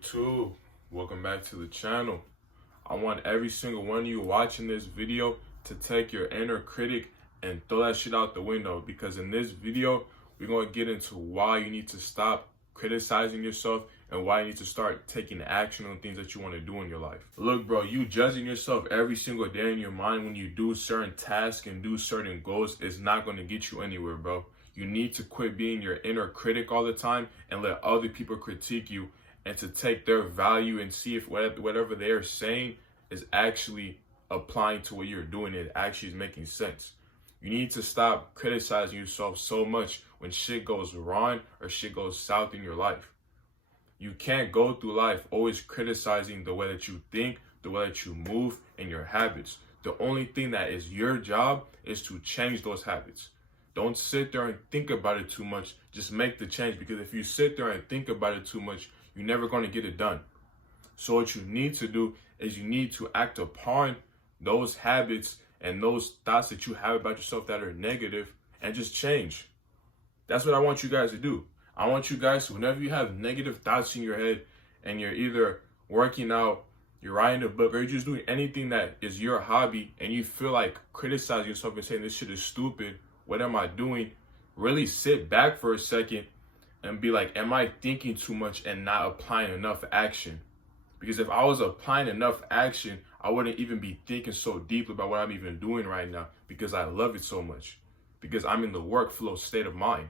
YouTube, welcome back to the channel. I want every single one of you watching this video to take your inner critic and throw that shit out the window, because in this video we're going to get into why you need to stop criticizing yourself and why you need to start taking action on things that you want to do in your life. Look, bro, you judging yourself every single day in your mind when you do certain tasks and do certain goals is not going to get you anywhere, bro. You need to quit being your inner critic all the time and let other people critique you, and to take their value and see if whatever they're saying is actually applying to what you're doing. It actually is making sense. You need to stop criticizing yourself so much when shit goes wrong or shit goes south in your life. You can't go through life always criticizing the way that you think, the way that you move, and your habits. The only thing that is your job is to change those habits. Don't sit there and think about it too much. Just make the change, because if you sit there and think about it too much, you're never going to get it done. So what you need to do is you need to act upon those habits and those thoughts that you have about yourself that are negative, and just change. That's what I want you guys to do. I want you guys to, whenever you have negative thoughts in your head and you're either working out, you're writing a book, or you're just doing anything that is your hobby and you feel like criticizing yourself and saying this shit is stupid, what am I doing? Really sit back for a second and be like, am I thinking too much and not applying enough action? Because if I was applying enough action, I wouldn't even be thinking so deeply about what I'm even doing right now, because I love it so much, because I'm in the workflow state of mind.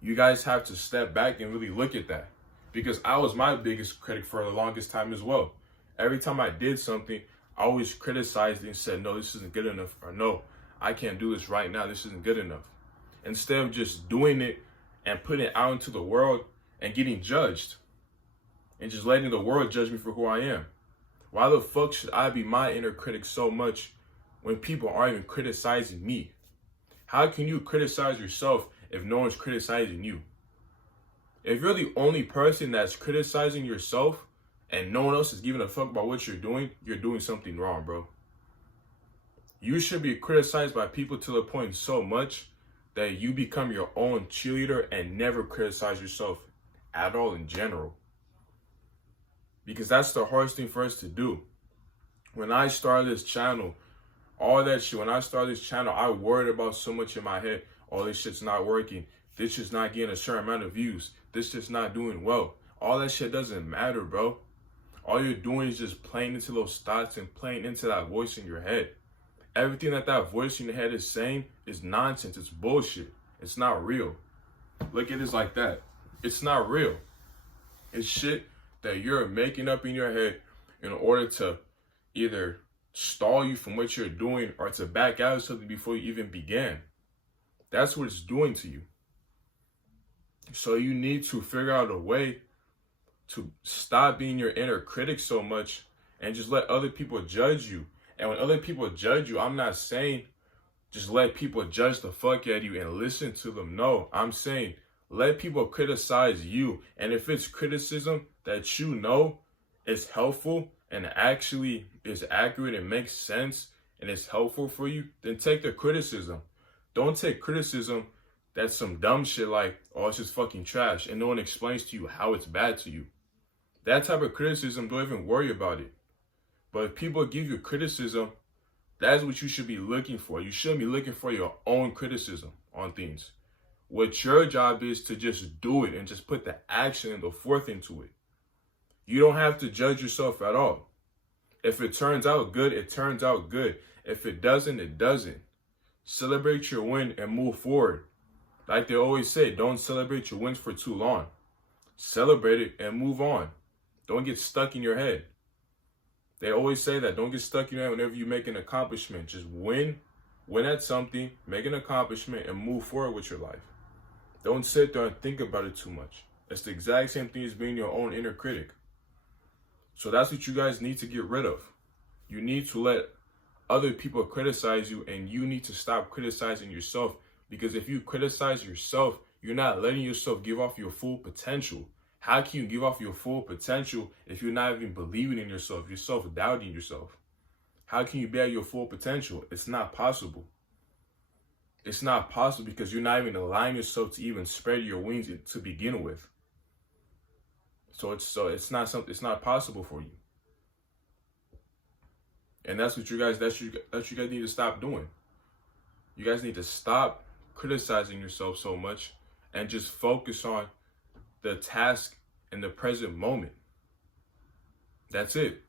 You guys have to step back and really look at that, because I was my biggest critic for the longest time as well. Every time I did something, I always criticized it and said, no, this isn't good enough, or no, I can't do this right now, this isn't good enough. Instead of just doing it and putting it out into the world and getting judged and just letting the world judge me for who I am. Why the fuck should I be my inner critic so much when people aren't even criticizing me? How can you criticize yourself if no one's criticizing you? If you're the only person that's criticizing yourself and no one else is giving a fuck about what you're doing something wrong, bro. You should be criticized by people to the point so much that you become your own cheerleader and never criticize yourself at all in general. Because that's the hardest thing for us to do. When I started this channel, all that shit, when I started this channel, I worried about so much in my head. Oh, this shit's not working. This shit's not getting a certain amount of views. This shit's not doing well. All that shit doesn't matter, bro. All you're doing is just playing into those thoughts and playing into that voice in your head. Everything that voice in your head is saying is nonsense. It's bullshit. It's not real. Look at it like that. It's not real. It's shit that you're making up in your head in order to either stall you from what you're doing or to back out of something before you even began. That's what it's doing to you. So you need to figure out a way to stop being your inner critic so much and just let other people judge you. And when other people judge you, I'm not saying just let people judge the fuck out of you and listen to them. No, I'm saying let people criticize you. And if it's criticism that you know is helpful and actually is accurate and makes sense and is helpful for you, then take the criticism. Don't take criticism that's some dumb shit like, oh, it's just fucking trash, and no one explains to you how it's bad to you. That type of criticism, don't even worry about it. But if people give you criticism, that's what you should be looking for. You shouldn't be looking for your own criticism on things. What your job is to just do it and just put the action and the forth into it. You don't have to judge yourself at all. If it turns out good, it turns out good. If it doesn't, it doesn't. Celebrate your win and move forward. Like they always say, don't celebrate your wins for too long. Celebrate it and move on. Don't get stuck in your head. They always say that. Don't get stuck in your head whenever you make an accomplishment. Just win at something, make an accomplishment, and move forward with your life. Don't sit there and think about it too much. It's the exact same thing as being your own inner critic. So that's what you guys need to get rid of. You need to let other people criticize you, and you need to stop criticizing yourself. Because if you criticize yourself, you're not letting yourself give off your full potential. How can you give off your full potential if you're not even believing in yourself? You're self-doubting yourself. How can you be at your full potential? It's not possible. It's not possible because you're not even allowing yourself to even spread your wings to begin with. it's not something, it's not possible for you. And that's what you guys need to stop doing. You guys need to stop criticizing yourself so much and just focus on the task in the present moment. That's it.